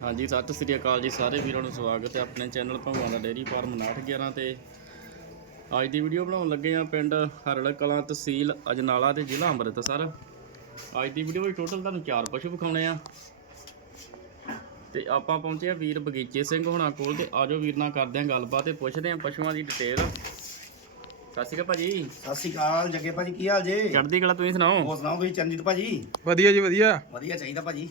ਹਾਂਜੀ ਸਤਿ ਸ੍ਰੀ ਅਕਾਲ ਜੀ ਸਾਰੇ ਵੀਰਾਂ ਨੂੰ ਸਵਾਗਤ ਹੈ ਆਪਣੇ ਚੈਨਲ ਭੰਗਾਂ ਦਾ ਡੇਰੀ ਫਾਰਮ 911 ਤੇ। ਅੱਜ ਦੀ ਵੀਡੀਓ ਬਣਾਉਣ ਲੱਗੇ ਆ ਪਿੰਡ ਹਰੜ ਕਲਾਂ ਤਹਿਸੀਲ ਅਜਨਾਲਾ ਤੇ ਜ਼ਿਲ੍ਹਾ ਅੰਮ੍ਰਿਤਸਰ। ਅੱਜ ਦੀ ਵੀਡੀਓ ਵਿੱਚ ਟੋਟਲ ਤੁਹਾਨੂੰ ਚਾਰ ਪਸ਼ੂ ਵਿਖਾਉਣੇ ਆ ਤੇ ਆਪਾਂ ਪਹੁੰਚੇ ਆ ਵੀਰ ਬਗੀਚੇ ਸਿੰਘ ਹੋਣਾ ਕੋਲ ਤੇ ਆਜੋ ਵੀਰ ਨਾਲ ਕਰਦੇ ਆ ਗੱਲਬਾਤ ਤੇ ਪੁੱਛਦੇ ਆ ਪਸ਼ੂਆਂ ਦੀ ਡਿਟੇਲ ਸਤਿ ਸ਼੍ਰੀ ਅਕਾਲ ਭਾਜੀ। ਸਤਿ ਸ਼੍ਰੀ ਅਕਾਲ ਜੱਗੇ ਭਾਜੀ ਕੀ ਹਾਲ ਜੇ? ਚੜ੍ਹਦੀ ਕਲਾ ਤੁਸੀਂ ਸੁਣਾਓ? ਹੋਰ ਸੁਣਾਓ ਤੁਸੀਂ ਚਰਨਜੀਤ ਭਾਜੀ? ਵਧੀਆ ਜੀ ਵਧੀਆ। ਵਧੀਆ ਚਾਹੀਦਾ ਭਾਜੀ।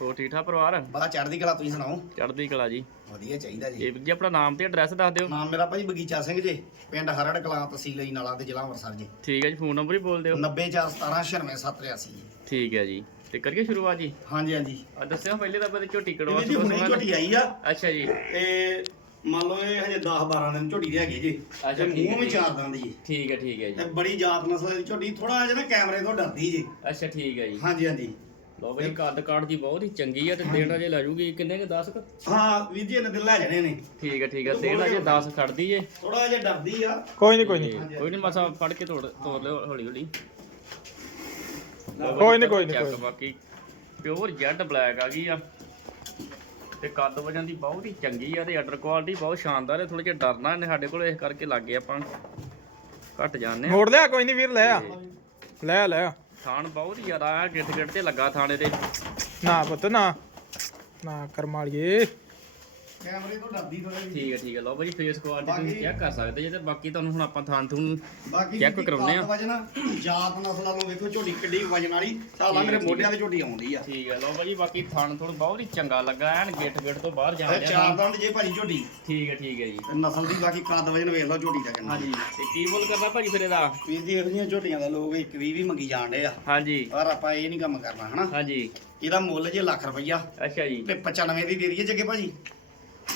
ਹੋਰ ਠੀਕ ਠਾਕ ਪਰਿਵਾਰ? ਬੜਾ ਚੜ੍ਹਦੀ ਕਲਾ ਤੁਸੀਂ ਸੁਣਾਓ। ਚੜ੍ਹਦੀ ਕਲਾ ਜੀ। ਵਧੀਆ ਚਾਹੀਦਾ ਜੀ। ਇਹ ਜੀ ਆਪਣਾ ਨਾਮ ਤੇ ਐਡਰੈਸ ਦੱਸ ਦਿਓ। ਨਾਮ ਮੇਰਾ ਭਾਜੀ ਬਗੀਚਾ ਸਿੰਘ ਜੀ ਪਿੰਡ ਹਰੜ ਕਲਾਂ ਤਹਿਸੀਲ ਅਜਨਾਲਾ ਤੇ ਜ਼ਿਲ੍ਹਾ ਅੰਮ੍ਰਿਤਸਰ ਜੀ। ਠੀਕ ਹੈ ਜੀ ਫੋਨ ਨੰਬਰ ਹੀ ਬੋਲ ਦਿਓ। 941796783 ਜੀ। ਠੀਕ ਹੈ ਜੀ। ਤੇ ਕਰੀਏ ਸ਼ੁਰੂਆਤ ਜੀ? ਹਾਂਜੀ ਹਾਂਜੀ। ਆ ਦੱਸਿਓ ਪਹਿਲੇ ਤਾਂ ਆਪਾਂ ਝੋਟੀ ਕੜਵਾ ਇਹਦੀ ਜੀ ਹੁਣੇ ਝੋਟੀ ਆਈ ਆ। ਅੱਛਾ ਜੀ। ਤੇ ਮੰਨ ਲਓ ਇਹ ਹਜੇ 10 12 ਦਿਨ ਝੋਟੀ ਦੇ ਹੈਗੇ ਜੀ। ਅੱਛਾ, ਤੇ ਠੀਕ ਮੂੰਹ ਹੈ, ਵੀ ਚਾਰ ਦੰਦ ਜੀ ਠੀਕ ਹੈ ਠੀਕ ਹੈ ਤੇ ਜੀ ਬੜੀ ਜਾਤ ਨਸਲ ਦੀ ਝੋਟੀ ਥੋੜਾ ਜਿਹਾ ਨਾ ਕੈਮਰੇ ਤੋਂ ਡਰਦੀ ਜੀ। ਅੱਛਾ ਠੀਕ ਹੈ ਜੀ। ਹਾਂਜੀ ਹਾਂਜੀ। ਲੋ ਬਈ ਕੱਦ ਕਾਠ ਦੀ ਬਹੁਤ ਹੀ ਚੰਗੀ ਆ ਤੇ ਦੇਣ ਅਜੇ ਲੈ ਜੂਗੀ ਕਿੰਨੇ ਕੇ 10 ਹਾਂ ਵੀਰ ਜੀ ਇਹਨੇ ਦਿਲ ਲੈ ਜਾਣੇ ਨੇ। ਠੀਕ ਹੈ ਠੀਕ ਹੈ ਦੇਣ ਅਜੇ 10 ਖੜਦੀ ਏ। ਥੋੜਾ ਜਿਹਾ ਡਰਦੀ ਆ। ਕੋਈ ਨਹੀਂ ਕੋਈ ਨਹੀਂ ਕੋਈ ਨਹੀਂ ਮਸਾ ਫੜ ਕੇ ਤੋੜ ਤੋੜ ਲਿਓ ਹੌਲੀ ਹੌਲੀ। ਕੋਈ ਨੀ, ਕੋਈ ਨੀ, ਚੈੱਕ ਕੋਈ ਨੀ। ਬਾਕੀ। ਪਿਓਰ ਜੈਡ ਬਲੈਕ ਆ ਗਈ ਆ। ਤੇ ਕੱਦ ਵਜਨ ਦੀ ਬਹੁਤ ਹੀ ਚੰਗੀ ਆ ਤੇ ਆਰਡਰ ਕੁਆਲਿਟੀ ਬਹੁਤ ਸ਼ਾਨਦਾਰ ਹੈ ਥੋੜਾ ਜਿਹਾ ਡਰਨਾ ਇਹਨੇ ਸਾਡੇ ਕੋਲ ਇਸ ਕਰਕੇ ਲੱਗੇ ਆਪਾਂ। ਘੱਟ ਜਾਂਦੇ ਆ। ਮੋੜ ਲਿਆ ਕੋਈ ਨਹੀਂ ਵੀਰ ਲੈ ਆ। ਲੈ ਲੈ ਆ। ਥਾਣ ਬਹੁਤ ਜ਼ਿਆਦਾ ਆ ਗਿੱਟ ਗਿੱਟ ਤੇ ਲੱਗਾ ਥਾਣੇ ਤੇ ਨਾ ਪੁੱਤ, ਨਾ। ਨਾ ਕਰਮਾਲੀਏ ਕੈਮਰੇ ਤੋਂ ਡਰਦੀ ਥੋੜਾ ਠੀਕ ਹੈ ਠੀਕ ਹੈ। ਲਓ ਭਾਜੀ ਫੇਸ ਕੁਆਲਿਟੀ ਤੁਸੀਂ ਚੈੱਕ ਕਰ ਸਕਦੇ ਜੇ ਤੇ ਬਾਕੀ ਤੁਹਾਨੂੰ ਹੁਣ ਆਪਾਂ ਥਾਂ ਬਾਕੀ ਚੈੱਕ ਕਰਾਉਂਦੇ ਆ। ਵਜਨ ਜਾਤ ਨਸਲ ਵਾਲੋਂ ਵੇਖੋ ਝੋਟੀ ਕਿੱਡੀ ਵਜਨ ਵਾਲੀ। ਸਾਲਾ ਮੇਰੇ ਮੋਢਿਆਂ ਤੇ ਝੋਟੀ ਆਉਂਦੀ ਆ। ਠੀਕ ਹੈ ਲਓ ਭਾਜੀ ਬਾਕੀ ਥਾਣ ਥੂਣ ਬਹੁਤ ਹੀ ਚੰਗਾ ਲੱਗਾ ਐਨ ਗਿੱਟ ਗਿੱਟ ਤੋਂ ਬਾਹਰ ਜਾਣ ਡਿਆ। ਚਾਰ। ਦੰਦ ਜੇ ਭਾਜੀ ਝੋਟੀ। ਠੀਕ ਹੈ ਠੀਕ ਹੈ ਜੀ। ਨਸਲ ਦੀ ਬਾਕੀ ਕੱਦ ਵਜਨ ਵੇਖ ਲਓ ਝੋਟੀ ਦਾ ਕਿੰਨਾ। ਹਾਂਜੀ ਤੇ ਕੀ ਮੁੱਲ ਕਰਨਾ ਭਾਜੀ ਫਿਰ ਇਹਦਾ? ਵੀਰ ਜੀ ਇਹੋ ਜਿਹੀਆਂ ਝੋਟੀਆਂ ਦਾ ਲੋਕ ਇੱਕ ਵੀ ਵੀ ਮੰਗੀ ਜਾਣ ਡੇ ਆ। ਹਾਂਜੀ। ਪਰ ਆਪਾਂ ਇਹ ਨਹੀਂ ਕੰਮ ਕਰਨਾ ਹਨਾ? ਹਾਂਜੀ। ਇਹਦਾ ਮੁੱਲ ਜੇ ਲੱਖ ਰੁਪਈਆ। ਅੱਛਾ ਜੀ। ਤੇ 95 ਦੀ ਦੇ ਦਈਏ ਜੱਗੇ ਭਾਜੀ।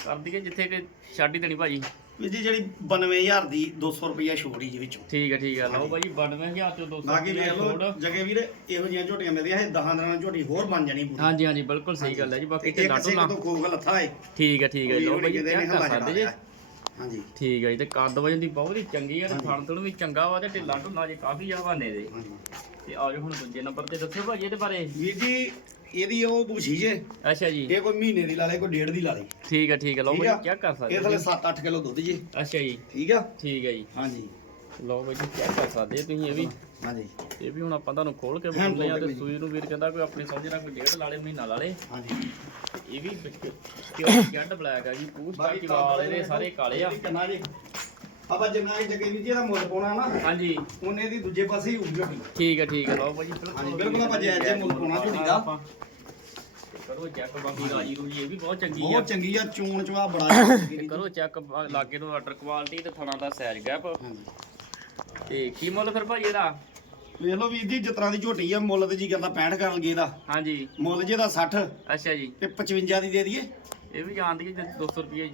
ਕਰ ਦਈਏ ਜਿੱਥੇ ਕਿ ਛੱਡ ਹੀ ਦੇਣੀ ਭਾਜੀ। ਵੀਰ ਜੀ ਜਿਹੜੀ 92000 ਦੀ 200 ਰੁਪਈਆ ਛੋੜ ਹੀ ਜੀ ਵਿੱਚੋਂ। ਠੀਕ ਹੈ ਠੀਕ ਹੈ। ਲਓ ਭਾਜੀ 92000 ਤੋਂ 200 ਬਾਕੀ ਵੇਖ। ਲਓ ਜੱਗੇ ਵੀਰ ਇਹੋ ਜਿਹੀਆਂ ਝੋਟੀਆਂ ਮਿਲਦੀਆਂ ਇਹ 10 ਦਿਨਾਂ ਝੋਟੀ ਹੋਰ ਬਣ ਜਾਣੀ ਪੂਰੀ। ਹਾਂਜੀ ਹਾਂਜੀ ਬਿਲਕੁਲ ਸਹੀ ਗੱਲ ਹੈ ਜੀ ਬਾਕੀ ਤੇ ਲੱਥਾ ਏ ਠੀਕ ਹੈ ਠੀਕ ਹੈ। ਲਓ ਭਾਜੀ ਨੀ ਕਰ ਸਕਦੇ ਜੀ। ਹਾਂਜੀ। ਠੀਕ ਹੈ ਜੀ ਤੇ ਕੱਦ ਵਜਨ ਦੀ ਬਹੁਤ ਹੀ ਚੰਗੀ ਆ ਤੇ। ਥਣ ਥਣ ਵੀ ਚੰਗਾ ਵਾ ਤੇ ਢਿੱਲਾ ਢੁੱਲਾ ਜੇ ਕਾਫੀ ਆ ਹਵਾਨੇ ਦੇ ਹਾਂਜੀ। ਤੇ ਆਜੋ ਹੁਣ ਦੂਜੇ ਨੰਬਰ ਤੇ ਦੱਸਿਓ ਭਾਜੀ ਇਹਦੇ ਬਾਰੇ। ਵੀਰ ਜੀ ਇਹਦੀ ਉਹ ਬੂਛੀ ਜੇ। ਅੱਛਾ ਜੀ। ਇਹ ਕੋਈ ਮਹੀਨੇ ਦੀ ਲਾ ਲੇ ਕੋਈ ਡੇਢ ਦੀ ਲਾ ਲੇ। ਠੀਕ ਹੈ ਠੀਕ ਹੈ ਲਓ ਭਾਜੀ? ਚੈੱਕ ਕਰ ਸਕਦੇ ਇਹ ਥਲੇ ਜੀ। 7-8 ਕਿਲੋ ਦੁੱਧ ਜੇ। ਅੱਛਾ ਜੀ। ਠੀਕ ਆ? ਠੀਕ ਹੈ ਜੀ। ਹਾਂਜੀ। ਲਓ ਭਾਜੀ ਚੈੱਕ ਕਰ ਸਕਦੇ ਤੁਸੀਂ ਇਹ ਵੀ। ਹਾਂਜੀ। ਇਹ ਵੀ ਹੁਣ ਆਪਾਂ ਤੁਹਾਨੂੰ ਖੋਲ ਕੇ ਬੋਲਦੇ ਆ ਤੇ। ਸੂਈ ਨੂੰ ਵੀਰ ਕਹਿੰਦਾ ਕੋਈ ਆਪਣੀ ਸਮਝ ਨਾਲ ਕੋਈ ਡੇਢ ਲਾ ਲੇ ਮਹੀਨਾ ਲਾ ਲੇ। ਹਾਂਜੀ। ਤੇ ਇਹ ਵੀ ਜੈਡ ਬਲੈਕ ਆ ਜੀ ਪੂਛ ਬਾਕੀ ਵਾਲ ਇਹਦੇ ਸਾਰੇ ਕਾਲੇ ਆ। ਕਿੰਨਾ ਜੀ? ਆਪਾਂ ਜਿੰਨਾ ਜੱਗੇ ਵੀਰ ਜੀ ਇਹਦਾ ਮੁੱਲ ਪਾਉਣਾ ਨਾ ਹਾਂਜੀ। ਉਹਨੇ ਦੀ ਦੂਜੇ ਪਾਸੇ ਹੀ ਹੋਊਗੀ ਝੋਟੀ ਠੀਕ ਹੈ ਠੀਕ ਹੈ ਲਓ ਭਾਜੀ ਹਾਂਜੀ, ਬਿਲਕੁਲ ਆਪਾਂ ਜਾਇਜ਼ ਜਿਹੇ ਮੁੱਲ ਪਾਉਣਾ ਝੋਟੀ ਦਾ। ਕਰੋ ਚੈੱਕ ਬਾਕੀ ਰਾਜੀ ਰੂਜੀ ਇਹ ਵੀ ਬਹੁਤ ਚੰਗੀ ਆ। ਬਹੁਤ ਚੰਗੀ ਆ ਚੂਣ ਚਵਾ ਬੜਾ ਕਰੋ ਚੈੱਕ ਲਾਗੇ ਤੋਂ ਆਰਡਰ ਕੁਆਲਿਟੀ ਤੇ ਥਣਾ ਦਾ ਸਾਈਜ਼ ਗੈਪ ਹਾਂਜੀ। ਤੇ ਕੀ ਮੁੱਲ ਫਿਰ ਭਾਜੀ ਇਹਦਾ? ਵੇਖ ਲਓ ਵੀਰ ਜੀ ਤਰ੍ਹਾਂ ਦੀ ਝੋਟੀ ਆ ਮੁੱਲ ਤੇ ਜੀ ਕਰਦਾ 65 ਕਰਨ ਲਗੇ ਇਹਦਾ ਹਾਂਜੀ। ਮੁੱਲ ਜੇ ਦਾ 60 ਅੱਛਾ ਜੀ। ਤੇ 55 ਦੀ ਦੇ ਦਈਏ। ਇਹ ਵੀ ਜਾਣਦੀ ਹੈ 200 ਰੁਪਏ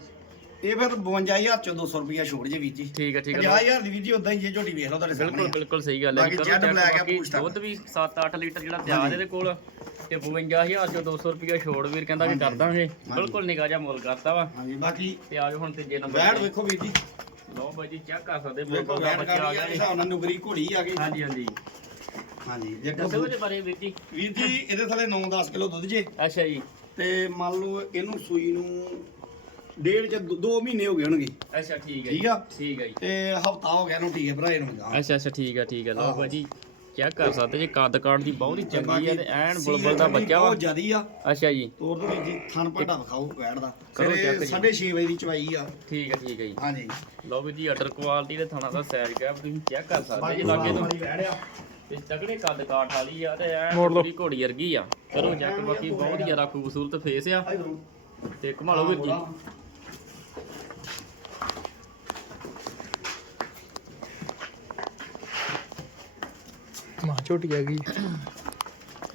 ਇਹ ਫਿਰ 52000 ਚੋਂ 200 ਰੁਪਿਆ ਛੋੜ ਜੇ ਵੀਰ ਜੀ। ਠੀਕ ਹੈ ਠੀਕ ਹੈ 50000 ਦੀ ਵੀਰ ਜੀ ਉਦਾਂ ਹੀ ਜੇ ਝੋਟੀ ਵੇਖ ਲਓ ਤੁਹਾਡੇ ਬਿਲਕੁਲ ਸਾਹਮਣੇ ਬਿਲਕੁਲ ਸਹੀ ਗੱਲ ਹੈ ਜੀ। ਬਾਕੀ ਜੈਡ ਬਲੈਕ ਆ ਬਾਕੀ ਪੂਛ ਤੱਕ। ਦੁੱਧ ਵੀ 7-8 ਲੀਟਰ ਜਿਹੜਾ ਤਿਆਰ ਇਹਦੇ ਕੋਲ ਤੇ 52000 ਚੋਂ 200 ਰੁਪਏ ਛੋੜ ਵੀਰ ਕਹਿੰਦਾ ਵੀ ਕਰ ਦਾਂਗੇ। ਬਿਲਕੁਲ ਨਿਕਾ ਜਾ ਮੁੱਲ ਕਰਤਾ ਵਾ। ਹਾਂਜੀ ਬਾਕੀ ਤੇ ਆਜੋ ਹੁਣ ਤੀਜੇ ਨੰਬਰ ਬੈਠ ਵੇਖੋ ਵੀਰ ਜੀ। ਲਓ ਬਾਈ ਜੀ ਚੈੱਕ ਕਰ ਸਕਦੇ ਵੇਖੋ ਬੋਲ ਦਾ ਬੈਠ ਬੱਚਾ ਆ ਗਿਆ ਜੀ। ਹਿਸਾਬ ਨਾਲ ਨੁਗਰੀ ਘੋੜੀ ਆ ਗਈ। ਹਾਂਜੀ ਹਾਂਜੀ। ਹਾਂਜੀ ਦੇਖੋ ਦੱਸੋ ਇਹਦੇ ਬਾਰੇ ਵੀਰ ਜੀ। ਵੀਰ ਜੀ ਇਹਦੇ ਥਲੇ 9-10 ਕਿਲੋ ਦੁੱਧ ਜੇ। ਅੱਛਾ ਜੀ। ਤੇ ਮੰਨ ਲਓ ਇਹਨੂੰ ਸੂਈ ਨੂੰ ਡੇਢ ਚ 2 ਮਹੀਨੇ ਹੋ ਗਏ ਹੋਣਗੇ। ਅੱਛਾ ਠੀਕ ਹੈ ਠੀਕ ਜੀ ਆ? ਠੀਕ ਹੈ ਜੀ। ਤੇ ਹਫਤਾ ਹੋ ਗਿਆ ਇਹਨੂੰ ਟੀਕੇ ਭਰਾਏ ਨੂੰ ਗਾਂ ਅੱਛਾ ਅੱਛਾ ਠੀਕ ਹੈ ਠੀਕ ਹੈ। ਲਓ ਆਹੋ। ਬਾਈ ਜੀ ਚੈੱਕ ਕਰ ਸਕਦੇ ਜੀ ਕੱਦ ਕਾਠ ਦੀ ਬਹੁਤ ਹੀ ਚੰਗੀ ਹੈ ਤੇ ਐਨ ਬੁਲਬੁਲ ਦਾ ਬੱਚਾ ਵਾ। ਬਹੁਤ ਜ਼ਿਆਦੀ ਆ। ਅੱਛਾ ਜੀ। ਤੋਰ ਦੋ ਜੀ ਥਣ ਭਾਟਾ ਵਿਖਾਓ ਬੈਠ ਦਾ। ਕਰੋ check ਜੀ। 6:30 ਵਜੇ ਦੀ ਚਵਾਈ ਆ। ਠੀਕ ਹੈ ਠੀਕ ਹੈ ਜੀ। ਹਾਂਜੀ। ਲਓ ਵੀਰ ਜੀ ਅਟਰ ਕੁਆਲਿਟੀ ਦੇ ਥਣਾ ਦਾ ਸਾਈਜ਼ ਗੈਪ ਤੁਸੀਂ ਚੈੱਕ ਕਰ ਸਕਦੇ ਜੀ ਲਾਗੇ ਤੋਂ। ਆ ਤੇ ਤਗੜੇ ਕੱਦ ਕਾਠ ਵਾਲੀ ਆ ਤੇ ਐਨ ਮੋੜ ਲਓ। ਪੂਰੀ ਘੋੜੀ ਵਰਗੀ ਆ। ਕਰੋ ਚੈੱਕ ਬਾਕੀ ਬਹੁਤ ਹੀ ਜ਼ਿਆਦਾ ਖੂਬਸੂਰਤ ਫੇਸ ਆ। ਤੇ ਘੁਮਾ ਲਓ ਵੀਰ ਜੀ। ਮਾਂ ਝੋਟੀ ਆ ਗਈ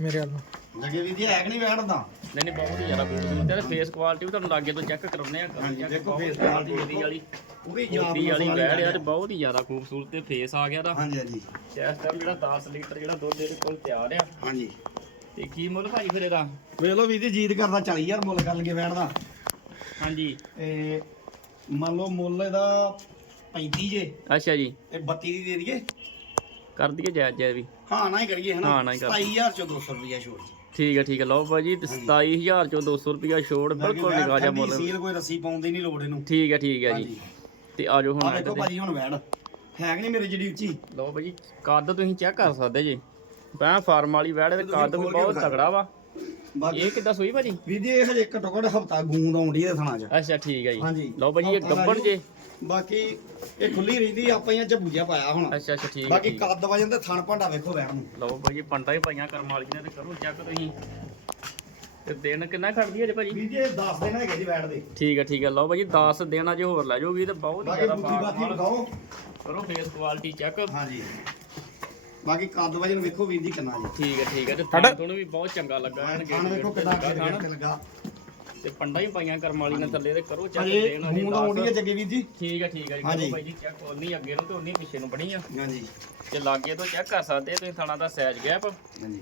ਮੇਰੇ ਵੱਲ ਜਗੇ ਵੀਰ ਜੀ ਹੈ ਕਿ ਨਹੀਂ ਬੈਠਦਾ? ਨਹੀਂ ਨਹੀਂ ਬਹੁਤ ਹੀ ਜ਼ਿਆਦਾ। ਹੈ ਤੇ ਫੇਸ ਕੁਆਲਿਟੀ ਵੀ ਤੁਹਾਨੂੰ ਲਾਗੇ ਤੋਂ ਚੈੱਕ ਕਰਾਉਨੇ ਆ। ਹਾਂਜੀ, ਦੇਖੋ face ਫੇਸ ਕੁਆਲਿਟੀ quality ਇਹਦੀ ਵਾਲੀ। ਪੂਰੀ ਜੋਤੀ ਵਾਲੀ ਨਸਲ ਬੈੜ ਆ ਤੇ ਬਹੁਤ ਹੀ ਜ਼ਿਆਦਾ ਖੂਬਸੂਰਤ ਤੇ ਫੇਸ ਆ ਗਿਆ ਦਾ ਹਾਂਜੀ ਹਾਂਜੀ। ਇਸ ਟਾਈਮ ਜਿਹੜਾ 10 ਲੀਟਰ ਜਿਹੜਾ ਦੁੱਧ ਇਹਦੇ ਕੋਲ ਤਿਆਰ ਆ। ਹਾਂਜੀ। ਤੇ ਕੀ ਮੁੱਲ ਭਾਈ ਫਿਰ ਇਹਦਾ? ਵੇਖ ਲਓ ਵੀਰ ਜੀ ਜੀਤ ਕਰਦਾ 40000 ਮੁੱਲ ਕਰ ਲਗੇ ਬੈਠਦਾ। ਹਾਂਜੀ। ਤੇ ਮੰਨ ਲਓ ਮੁੱਲ ਇਹਦਾ 35 ਜੇ। ਅੱਛਾ ਜੀ। ਤੇ 32 ਦੀ ਦੇ ਦਈਏ। ਕਰ ਦਈਏ ਜਾਇਜ਼ ਜਾਇਜ਼ ਵੀ। ਹਾਂ ਨਾ ਹੀ ਕਰੀਏ ਹਨਾ ਹਾਂ, ਨਾ ਹੀ ਕਰ। 27000 ਚੋਂ 200 ਰੁਪਿਆ ਛੋੜ ਜੀ। ਠੀਕ ਹੈ ਠੀਕ ਹੈ ਲਓ ਭਾਜੀ ਤੇ 27000 ਚੋਂ 200 ਰੁਪਿਆ ਛੋੜ ਬਿਲਕੁਲ ਨਿਕਾ ਜਾ ਮੁੱਲ। ਸੀਲ ਕੋਈ ਰੱਸੀ ਪਾਉਣ ਦੀ ਨਹੀਂ ਲੋੜ ਇਹਨੂੰ। ਠੀਕ ਹੈ ਠੀਕ ਹੈ ਜੀ। ਤੇ ਆਜੋ ਆ ਹੁਣ ਵੇਖੋ ਭਾਜੀ ਹੁਣ ਵੈੜ। ਹੈ ਕਿ ਨਹੀਂ ਮੇਰੇ ਜਿਹੜੀ ਉੱਚੀ? ਲਓ ਭਾਜੀ ਕੱਦ ਤੁਸੀਂ ਚੈੱਕ ਕਰ ਸਕਦੇ ਜੀ। ਮੈਂ ਫਾਰਮ ਵਾਲੀ ਵੈੜ ਦੇ ਕੱਦ ਵੀ ਬਹੁਤ। ਤਗੜਾ ਵਾ। ਇਹ ਕਿੱਦਾਂ ਸੂਈ ਭਾਜੀ? ਵੀਰ ਜੀ ਇਹ ਹਜੇ ਘੱਟੋ ਘੱਟ ਹਫਤਾ ਗੂੰਦ ਆਉਂਦੀ ਹੈ ਥਣਾ 'ਚ। ਅੱਛਾ ਠੀਕ ਹੈ ਜੀ। ਲਓ ਭਾਜੀ ਇਹ ਗੱਬੜ। ਜੇ। ਬਾਕੀ ਇਹ ਖੁੱਲੀ ਰਹਿੰਦੀ ਆਪਾਂ ਇਹ ਝਬੂਜਾ ਪਾਇਆ ਹੁਣ। ਅੱਛਾ ਅੱਛਾ ਠੀਕ ਬਾਕੀ ਠੀਕ। ਕੱਦ ਵਜਨ ਤੇ ਥਣ ਭਾਂਡਾ ਵੇਖੋ ਵੈੜ ਨੂੰ। ਲਓ ਭਾਜੀ ਪੰਟਾ ਹੀ ਪਾਈਆਂ ਕਰਮ ਵਾਲੀ ਨੇ ਤੇ ਕਰੋ ਚੈੱਕ ਤੁਸੀਂ। ਤੇ ਦਿਨ ਕਿੰਨਾ ਖੜਦੀ ਹੈ ਜੇ ਭਾਜੀ? ਜੀ ਇਹ 10 ਦਿਨ ਹੈਗੇ ਜੀ ਵੈੜ ਦੇ। ਠੀਕ ਹੈ ਠੀਕ ਹੈ ਲਓ ਭਾਜੀ 10 ਦਿਨ ਅਜੇ ਹੋਰ ਲੈ ਜਾਓਗੀ ਤੇ ਬਹੁਤ ਬਾਕੀ ਜ਼ਿਆਦਾ ਬੂਟੀ ਬਾਤੀ ਫਾਰਮ ਦਿਖਾਓ ਕਰੋ ਫੇਸ ਕੁਆਲਿਟੀ ਚੈੱਕ ਹਾਂਜੀ। ਬਾਕੀ ਕੱਦ ਵਜਨ ਵੇਖੋ ਵੀਰ ਜੀ ਕਿੰਨਾ ਜੀ। ਠੀਕ ਹੈ ਠੀਕ ਹੈ ਤੇ ਤੁਹਾਨੂੰ ਵੀ ਬਹੁਤ ਚੰਗਾ ਲੱਗਾ ਐਨ ਥਣ ਗੇਟ ਵੇਖੋ ਤੇ ਕਿੰਨਾ ਲੱਗਾ ਅੱਗੇ ਥਣ। ਲੱਗਾ ਤੇ ਪੰਡਾ ਹੀ ਪਾਈਆਂ ਕਰਮ ਵਾਲੀ ਨੇ ਥੱਲੇ ਤੇ ਕਰੋ ਚੈੱਕ ਅਜੇ ਦੇਣ ਅਜੇ ਗੂੰਦ ਆਉਂਦੀ ਹੈ। ਜੱਗੇ ਵੀਰ ਜੀ। ਠੀਕ ਹੈ ਠੀਕ ਹੈ ਜੀ ਹਾਂਜੀ। ਕਰੋ ਭਾਈ ਜੀ ਚੈੱਕ ਉਨੀ ਅੱਗੇ ਨੂੰ ਤੇ ਉਨੀ ਪਿੱਛੇ ਨੂੰ ਬਣੀ ਆ। ਹਾਂਜੀ। ਤੇ ਲਾਗੇ ਤੋਂ ਚੈੱਕ ਕਰ ਸਕਦੇ ਤੁਸੀਂ ਥਾਣਾ ਦਾ ਸਾਈਜ਼ ਗੈਪ। ਹਾਂਜੀ।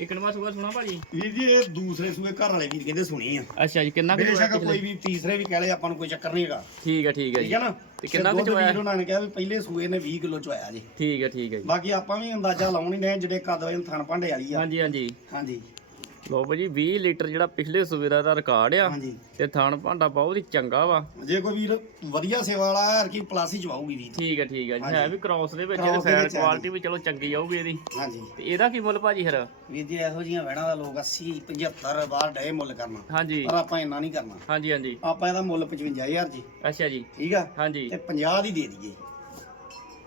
ਇੱਕ ਨਵਾਂ ਸੂਆ ਸੁਣਾ ਭਾਜੀ? ਵੀਰ ਜੀ ਇਹ ਦੂਸਰੇ ਸੂਏ ਘਰ ਵਾਲੇ ਵੀਰ ਕਹਿੰਦੇ ਸੁਣੀ ਆ। ਅੱਛਾ ਜੀ ਕਿੰਨਾ ਬੇਸ਼ੱਕ ਕੋਈ ਵੀ ਤੀਸਰੇ ਵੀ ਕਹਿ ਲਏ ਆਪਾਂ ਨੂੰ ਕੋਈ ਚੱਕਰ ਨਹੀਂ ਹੈਗਾ। ਠੀਕ ਹੈ ਠੀਕ ਹੈ ਠੀਕ ਜੀ। ਹੈ ਨਾ? ਤੇ ਕਿੰਨਾ ਕੁ ਦੁੱਧ ਚੋਇਆ? ਵੀਰ ਉਹਨਾਂ ਨੇ ਕਿਹਾ ਵੀ ਪਹਿਲੇ ਸੂਏ ਨੇ 20 ਕਿਲੋ ਚੋਇਆ ਜੀ। ਠੀਕ ਹੈ ਠੀਕ ਹੈ ਜੀ। ਬਾਕੀ ਆਪਾਂ ਵੀ ਅੰਦਾਜ਼ਾ ਲਾਉਣ ਹੀ ਰਹੇ ਜਿਹੜੇ ਕੱਦ ਵਜਨ ਥਣ ਭਾਂਡੇ ਵਾਲੀ ਆ। ਹਾਂਜੀ ਹਾਂਜੀ। ਹਾਂਜੀ। ਲਓ ਭਾਜੀ 20 ਲੀਟਰ ਜਿਹੜਾ ਪਿਛਲੇ ਸੂਬੇ ਦਾ ਰਿਕਾਰਡ ਆ ਹਾਂਜੀ। ਤੇ ਥਣ ਭਾਂਡਾ ਬਹੁਤ ਹੀ ਚੰਗਾ ਵਾ। ਜੇ ਕੋਈ ਵੀਰ ਵਧੀਆ ਸੇਵਾ ਵਾਲਾ ਹੈ ਕਿ ਪਲਾਸ ਹੀ ਚਵਾਉਗੀ ਵੀਰ। ਠੀਕ ਹੈ ਠੀਕ ਹੈ ਜੀ। ਹੈ ਵੀ ਕ੍ਰਾਸ ਦੇ ਵਿੱਚ Cross ਦੇ ਫੈਟ ਵਿੱਚ ਹੈ ਕੁਆਲਿਟੀ ਵੀ ਚਲੋ ਚੰਗੀ ਆਊਗੀ ਇਹਦੀ। ਹਾਂਜੀ। ਤੇ ਇਹਦਾ ਕੀ ਮੁੱਲ ਭਾਜੀ ਫਿਰ? ਵੀਰ ਜੀ ਇਹੋ ਜੀਆਂ ਵੈੜਾਂ ਦਾ ਲੋਕ 80 75 ਬਾਹਰ ਡੇ ਮੁੱਲ ਕਰਨਾ। ਹਾਂਜੀ। ਪਰ ਆਪਾਂ ਇੰਨਾ ਨਹੀਂ ਕਰਨਾ। ਹਾਂਜੀ ਹਾਂਜੀ। ਆਪਾਂ ਇਹਦਾ ਮੁੱਲ 55000 ਜੀ। ਅੱਛਾ ਜੀ। ਠੀਕ ਆ? ਹਾਂਜੀ। ਤੇ 50 ਦੀ ਦੇ ਦਈਏ।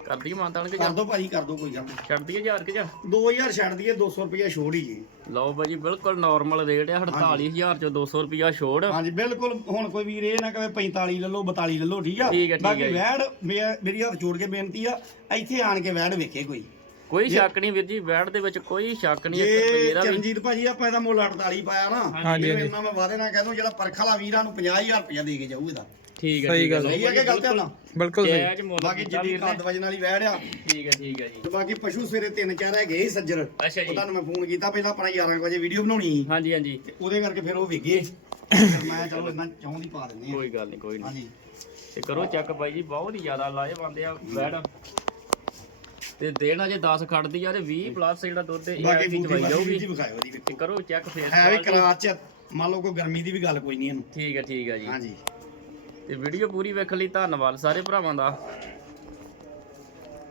ਕਰ ਦਈਏ ਮਾਨਤਾਨ ਕਿ ਕਰ ਦੋ ਭਾਜੀ ਕਰ ਦੋ ਕੋਈ ਗੱਲ ਨਹੀਂ। ਛੱਡ ਦਈਏ ਹਜ਼ਾਰ ਕਿ ਜਾਂ? 2000 ਛੱਡ ਦਈਏ 200 ਰੁਪਏ ਛੋੜ ਹੀ ਜੀ ਲਓ ਭਾਜੀ ਬਿਲਕੁਲ ਨਾਰਮਲ ਰੇਟ ਆ 48000 ਚੋਂ 200 ਰੁਪਿਆ ਛੋੜ। ਹਾਂਜੀ ਬਿਲਕੁਲ ਹੁਣ ਕੋਈ ਵੀਰ ਇਹ ਨਾ ਕਵੇ 45 ਲੈ ਲਓ 42 ਲੈ ਲਓ ਠੀਕ ਆ? ਠੀਕ ਹੈ, ਠੀਕ ਹੈ ਜੀ। ਵੈੜ ਮੇ- ਮੇਰੀ ਹੱਥ ਜੋੜ ਕੇ ਬੇਨਤੀ ਆ ਇੱਥੇ ਆਣ ਕੇ ਵੈੜ ਵੇਖੇ ਕੋਈ। ਕੋਈ ਸ਼ੱਕ ਨਹੀਂ ਵੀਰ ਜੀ ਬੈਡ ਦੇ ਵਿੱਚ ਕੋਈ ਸ਼ੱਕ ਨਹੀਂ ਇੱਕ ਜੇ ਦਾ ਵੀ ਚਰਨਜੀਤ ਭਾਜੀ ਆਪਾਂ ਇਹਦਾ ਮੁੱਲ 48 ਪਾਇਆ ਨਾ ਹਾਂਜੀ, ਹਾਂਜੀ। ਇਹਨਾਂ ਮੈਂ ਵਾਦੇ ਨਾਲ ਕਹਿ ਦੂੰ ਜਿਹੜਾ ਪਰਖ ਵਾਲਾ ਵੀਰਾਂ ਨੂੰ 50000 ਰੁਪਇਆ ਦੇ ਕੇ ਜਾਊ ਇਹਦਾ। ਠੀਕ ਹੈ ਸਹੀ ਠੀਕ ਹੈ ਗੱਲ। ਸਹੀ ਹੈ। ਕਿ ਗਲਤ ਹੈ ਨਾ ਬਿਲਕੁਲ ਸਹੀ। ਮੁੱਲ ਬਾਕੀ ਜਿੱਦੀ। ਕੱਦ ਵਜਨ ਵਾਲੀ ਵੈੜ ਆ। ਠੀਕ ਹੈ ਠੀਕ ਹੈ ਜੀ। ਤੇ ਬਾਕੀ ਪਸ਼ੂ ਸਵੇਰੇ ਤਿੰਨ ਚਾਰ ਹੈਗੇ ਸੀ ਸੱਜਰ ਅੱਛਾ ਜੀ। ਉਹ ਤੁਹਾਨੂੰ ਮੈਂ ਫੋਨ ਕੀਤਾ ਪਹਿਲਾਂ ਆਪਣਾ 11 ਕੁ ਵਜੇ ਵੀਡੀਓ ਬਣਾਉਣੀ ਸੀ। ਹਾਂਜੀ ਹਾਂਜੀ। ਤੇ ਉਹਦੇ ਕਰਕੇ ਫਿਰ ਉਹ ਵਿਗੇ। ਮੈਂ ਚਲੋ ਇੰਨਾ ਚਾਹੁੰਦੀ ਪਾ ਦਿੰਦੇ ਆ। ਕੋਈ ਗੱਲ ਨਹੀਂ ਕੋਈ ਨਹੀਂ। ਹਾਂਜੀ। ਤੇ ਕਰੋ ਚੈੱਕ ਬਾਈ ਜੀ ਬਹੁਤ ਹੀ ਜ਼ਿਆਦਾ ਲਾਹੇਵੰਦ ਆ ਬੈਡ ਤੇ ਦੇਣਾ ਜੇ 10 ਖੜਦੀ ਆ ਤੇ 20 ਪਲੱਸ ਜਿਹੜਾ ਦੁੱਧ ਇਹ ਬਾਕੀ ਚਵਾਈ ਬਾਕੀ ਜਾਊਗੀ। ਜੀ ਵਿਖਾਇਓ ਦੀ ਤੇ ਕਰੋ ਚੈੱਕ ਫੇਸ ਹੈ ਵੀ। ਕਰਾਚ ਚ ਮੰਨ ਲਓ ਕੋਈ ਗਰਮੀ ਦੀ ਵੀ ਗੱਲ ਕੋਈ ਨਹੀਂ ਇਹਨੂੰ। ਠੀਕ ਹੈ ਠੀਕ ਹੈ ਜੀ। ਹਾਂਜੀ। ਤੇ ਵੀਡੀਓ ਪੂਰੀ ਵੇਖਣ ਲਈ ਧੰਨਵਾਦ ਸਾਰੇ ਭਰਾਵਾਂ ਦਾ।